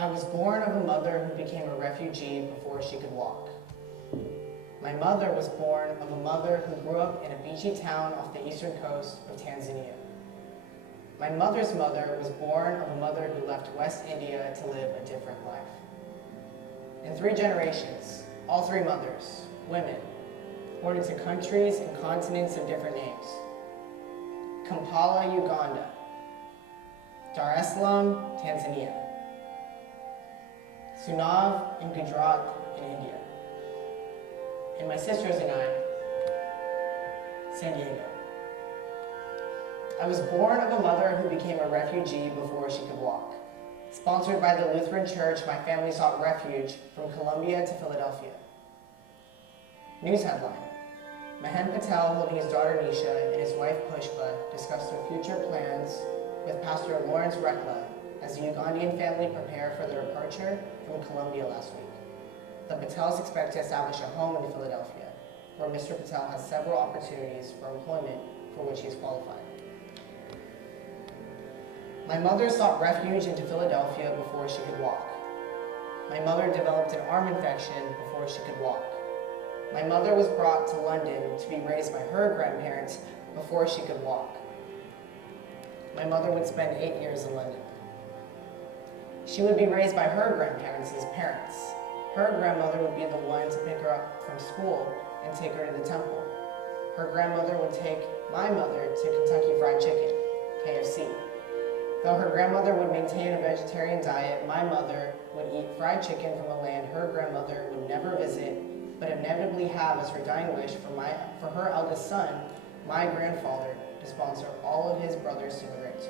I was born of a mother who became a refugee before she could walk. My mother was born of a mother who grew up in a beachy town off the eastern coast of Tanzania. My mother's mother was born of a mother who left West India to live a different life. In 3 generations, all 3 mothers, women, born into countries and continents of different names. Kampala, Uganda. Dar es Salaam, Tanzania. Sunav in Gujarat in India. And my sisters and I, San Diego. I was born of a mother who became a refugee before she could walk. Sponsored by the Lutheran Church, my family sought refuge from Colombia to Philadelphia. News headline: Mahen Patel, holding his daughter Nisha and his wife Pushpa, discussed their future plans with Pastor Lawrence Rekla as the Ugandan family prepare for their departure from Colombia last week. The Patels expect to establish a home in Philadelphia, where Mr. Patel has several opportunities for employment for which he is qualified. My mother sought refuge into Philadelphia before she could walk. My mother developed an arm infection before she could walk. My mother was brought to London to be raised by her grandparents before she could walk. My mother would spend 8 years in London. She would be raised by her grandparents as parents. Her grandmother would be the one to pick her up from school and take her to the temple. Her grandmother would take my mother to Kentucky Fried Chicken, KFC. Though her grandmother would maintain a vegetarian diet, my mother would eat fried chicken from a land her grandmother would never visit, but inevitably have as her dying wish for her eldest son, my grandfather, to sponsor all of his brothers to immigrate to.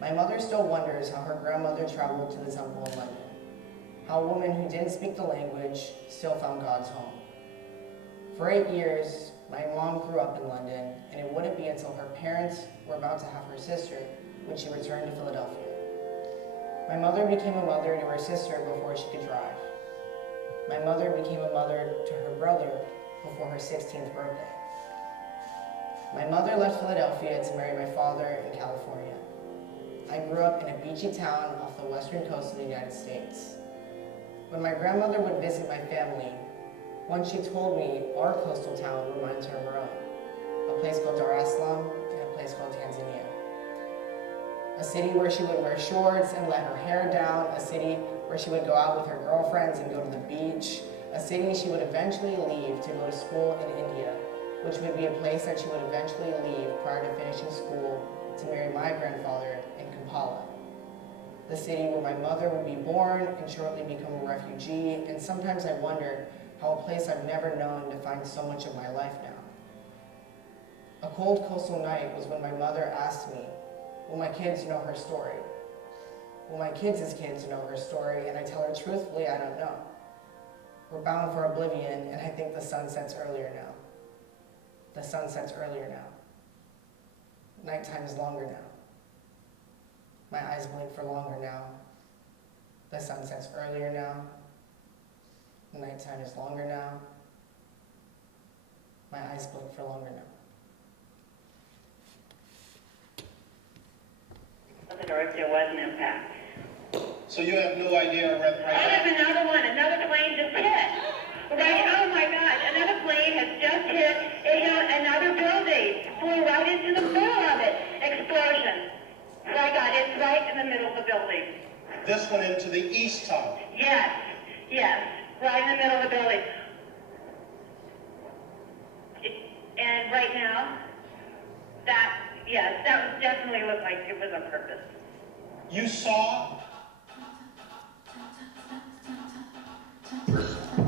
My mother still wonders how her grandmother traveled to the temple in London, how a woman who didn't speak the language still found God's home. For 8 years, my mom grew up in London, and it wouldn't be until her parents were about to have her sister when she returned to Philadelphia. My mother became a mother to her sister before she could drive. My mother became a mother to her brother before her 16th birthday. My mother left Philadelphia to marry my father in California. I grew up in a beachy town off the western coast of the United States. When my grandmother would visit my family, once she told me our coastal town reminds her of her own, a place called Dar es Salaam and a place called Tanzania. A city where she would wear shorts and let her hair down, a city where she would go out with her girlfriends and go to the beach, a city she would eventually leave to go to school in India, which would be a place that she would eventually leave prior to finishing school to marry my grandfather in Kampala. The city where my mother would be born and shortly become a refugee, and sometimes I wonder how a place I've never known defines so much of my life now. A cold coastal night was when my mother asked me, will my kids know her story? Will my kids' kids know her story? And I tell her truthfully, I don't know. We're bound for oblivion, and I think the sun sets earlier now. The sun sets earlier now. Nighttime is longer now. My eyes blink for longer now. The sun sets earlier now. Nighttime is longer now. My eyes blink for longer now. Or if there was an impact. So you have no idea right I have another one. Another plane just hit. Right, oh my God, another plane has just hit another building. Flew right into the middle of it. Explosion. My God, it's right in the middle of the building. This one into the east tower. Yes, right in the middle of the building. And right now, that would definitely look like it was on purpose. You saw?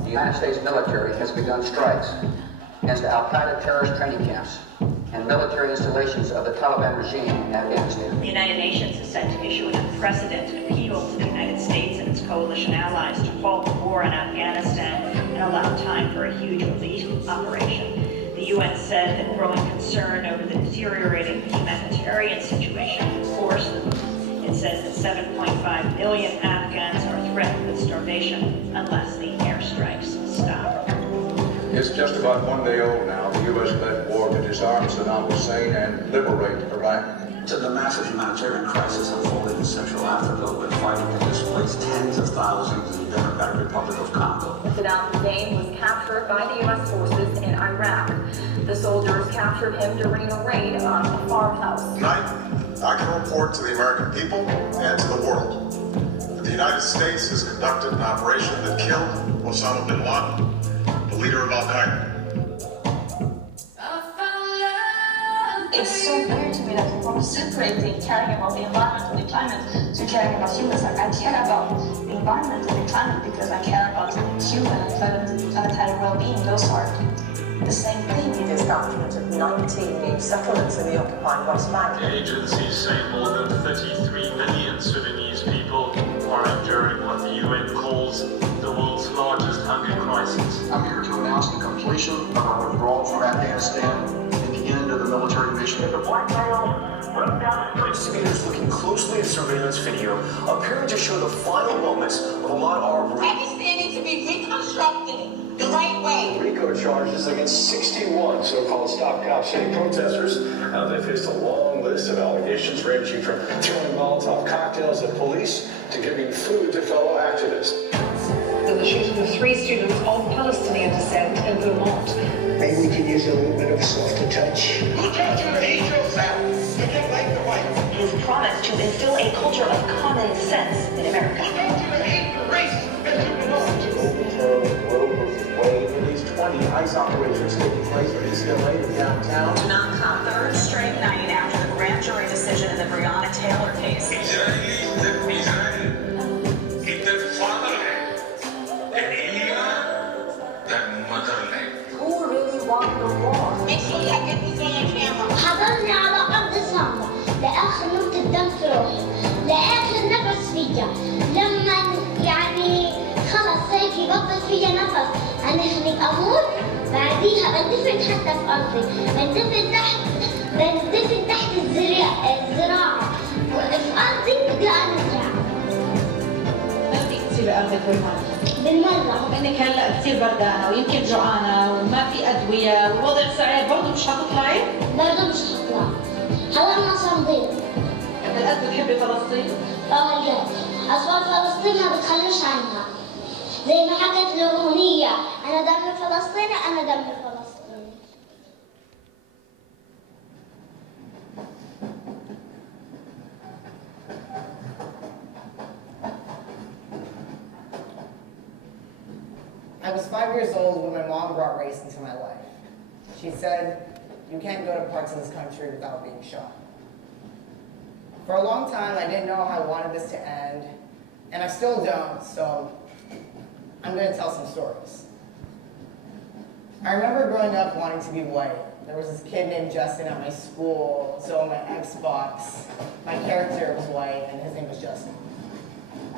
The United States military has begun strikes against Al-Qaeda terrorist training camps and military installations of the Taliban regime in Afghanistan. The United Nations is set to issue an unprecedented appeal to the United States and its coalition allies to halt the war in Afghanistan and allow time for a huge relief operation. The UN said that growing concern over the deteriorating humanitarian situation forced the move. It says that 7.5 million Afghans are threatened with starvation unless the airstrikes stop. It's just about 1 day old now, the U.S. led war to disarm Saddam Hussein and liberate Iraq. to the massive humanitarian crisis unfolding in Central Africa, where fighting has displaced tens of thousands in the Democratic Republic of Congo. Saddam Hussein was captured by the U.S. forces in Iraq. The soldiers captured him during a raid on a farmhouse. Tonight, I can report to the American people and to the world that the United States has conducted an operation that killed Osama bin Laden, the leader of Al-Qaeda. It's so weird to me that people are separating caring about the environment and the climate to caring about humans. Like, I care about the environment and the climate because I care about human and planetary well-being. Those are the same thing. The establishment of 19 new settlements in the occupied West Bank. Agencies say more than 33 million Sudanese people are enduring what the UN calls the world's largest hunger crisis. I'm here to announce the completion of our withdrawal from Afghanistan and the end of the military mission. The black male rode down the investigators looking closely at surveillance video, appearing to show the final moments of Ahmaud Arbery. Pakistan needs to be reconstructed the right way. RICO charges against 61 so-called Stop Cop City protesters. Now they faced a long list of allegations ranging from throwing Molotov cocktails at police to giving food to fellow activists. The shooting of 3 students of Palestinian descent in Vermont. Maybe we could use a little bit of softer touch. Who told you that he chose out to get like the white? His promise to instill a culture of common sense in America. Who told you to hate the race that you belong to? Overturn Roe versus Wade. At least 20 ICE operations taking place from UCLA to downtown. Do not come. Third straight night after the grand jury decision in the Breonna Taylor case. Who really won the war? Make sure y'all get this on camera. حضرني على أرض صعبة لآخر نقطة دم في روحي لآخر نفس فيا لما يعني خلص هيك يبطل فيا نفس أنا هني أموت بعديها بندفن حتى في أرضي بندفن تحت الزراعة وفي أرضي بدي أزرع. بدك تصير بأرضك بالمرة. رغم انك هلا كثير بردانه ويمكن جوعانه وما في ادويه والوضع صعب برضه مش حتطلعي؟ برضه مش هطلع. هلا أنا صمدين. هالقد بتحبي فلسطين؟ هالقد. أطفال فلسطين ما بتخلوش عنها. زي ما حكت الأغنية أنا دم فلسطيني أنا دم فلسطيني. I was 5 years old when my mom brought race into my life. She said, "You can't go to parts of this country without being shot." For a long time, I didn't know how I wanted this to end, and I still don't, so I'm going to tell some stories. I remember growing up wanting to be white. There was this kid named Justin at my school, so on my Xbox, my character was white, and his name was Justin.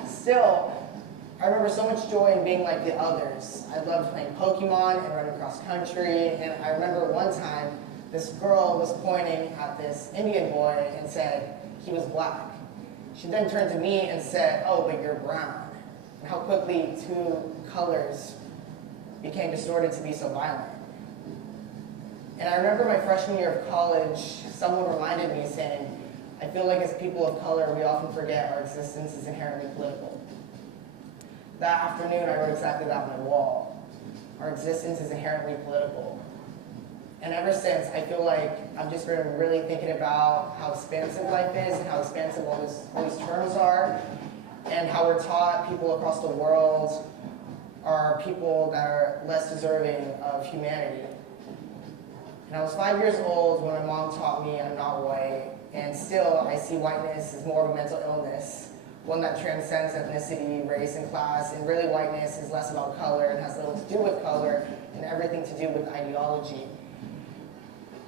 Still, I remember so much joy in being like the others. I loved playing Pokemon and running cross country, and I remember one time, this girl was pointing at this Indian boy and said he was black. She then turned to me and said, "Oh, but you're brown." And how quickly 2 colors became distorted to be so violent. And I remember my freshman year of college, someone reminded me saying, "I feel like as people of color, we often forget our existence is inherently political." That afternoon, I wrote exactly that on my wall. Our existence is inherently political. And ever since, I feel like I've just been really thinking about how expansive life is and how expansive all these terms are, and how we're taught people across the world are people that are less deserving of humanity. And I was 5 years old when my mom taught me I'm not white, and still I see whiteness as more of a mental illness, one that transcends ethnicity, race, and class, and really whiteness is less about color and has little to do with color and everything to do with ideology.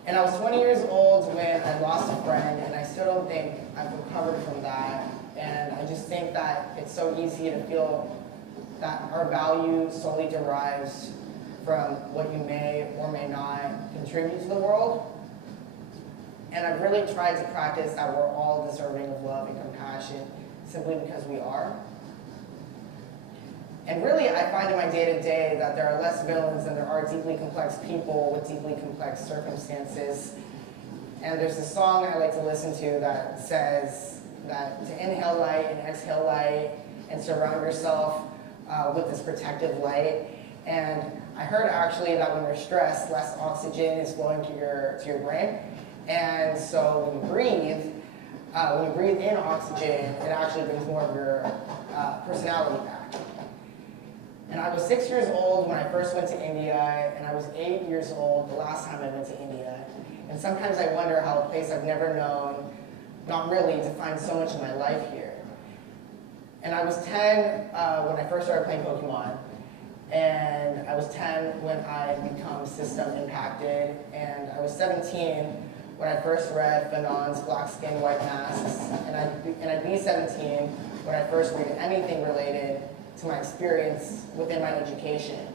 And I was 20 years old when I lost a friend, and I still don't think I've recovered from that. And I just think that it's so easy to feel that our value solely derives from what you may or may not contribute to the world. And I've really tried to practice that we're all deserving of love and compassion simply because we are. And really, I find in my day-to-day that there are less villains than there are deeply complex people with deeply complex circumstances. And there's a song I like to listen to that says that to inhale light and exhale light and surround yourself with this protective light. And I heard actually that when you're stressed, less oxygen is flowing to your brain. And so when you breathe in oxygen, it actually brings more of your personality back. And I was 6 years old when I first went to India, and I was 8 years old the last time I went to India. And sometimes I wonder how a place I've never known, not really, defined so much of my life here. And I was 10 when I first started playing Pokemon. And I was 10 when I became system impacted. And I was 17 when I first read Fanon's Black Skin, White Masks. And I'd be 17 when I first read anything related to my experience within my education.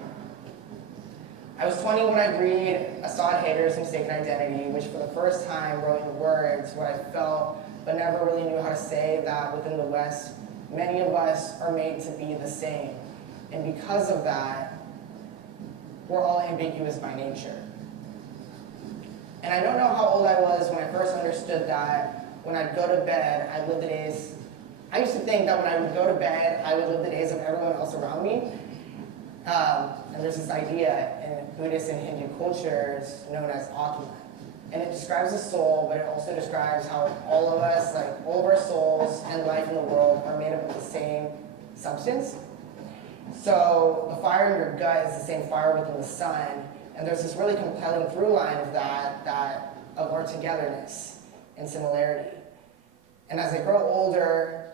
I was 20 when I read Assad Hader's Mistaken Identity, which for the first time wrote in words what I felt but never really knew how to say, that within the West, many of us are made to be the same. And because of that, we're all ambiguous by nature. And I don't know how old I was when I first understood that when I'd go to bed, I lived the days, I used to think that when I would go to bed, I would live the days of everyone else around me. And there's this idea in Buddhist and Hindu cultures known as Atman. And it describes the soul, but it also describes how all of us, like all of our souls and life in the world, are made up of the same substance. So the fire in your gut is the same fire within the sun, and there's this really compelling through line of that of our togetherness and similarity. And as I grow older,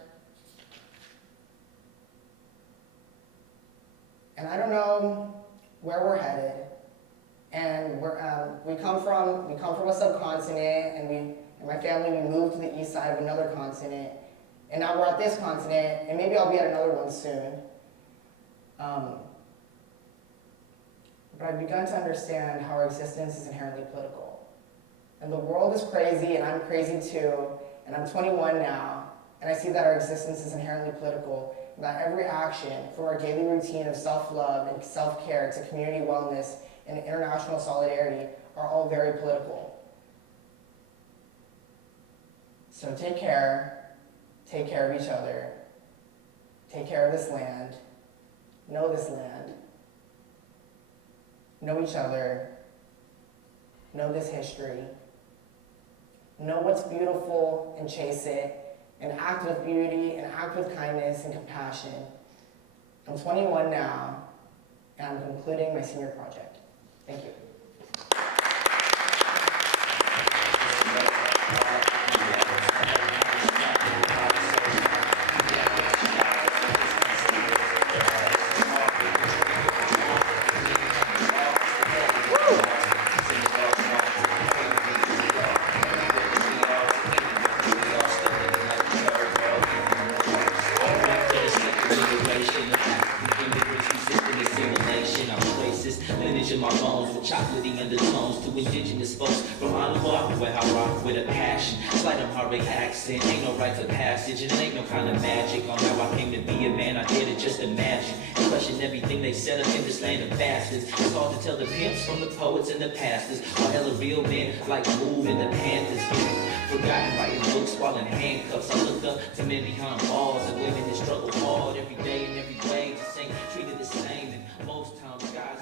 and I don't know where we're headed, and we come from a subcontinent, and my family, we moved to the east side of another continent, and now we're at this continent, and maybe I'll be at another one soon. But I've begun to understand how our existence is inherently political. And the world is crazy, and I'm crazy too, and I'm 21 now, and I see that our existence is inherently political, and that every action, from our daily routine of self-love and self-care to community wellness and international solidarity, are all very political. So take care of each other, take care of this land, know this land, know each other, know this history, know what's beautiful and chase it, and act with beauty and act with kindness and compassion. I'm 21 now, and I'm concluding my senior project. Thank you. Chocolatey undertones to indigenous folks from Anahuac, where I rock with a passion. Slight Amharic accent, ain't no rite of passage, and it ain't no kind of magic on how I came to be a man. I did it just imagine and question everything they set up in this land of bastards. It's hard to tell the pimps from the poets and the pastors. While hella real men like Move and the Panthers get forgotten writing books while in handcuffs. I looked up to men behind bars and women that struggle hard every day and every way. Just ain't treated the same, and most times guys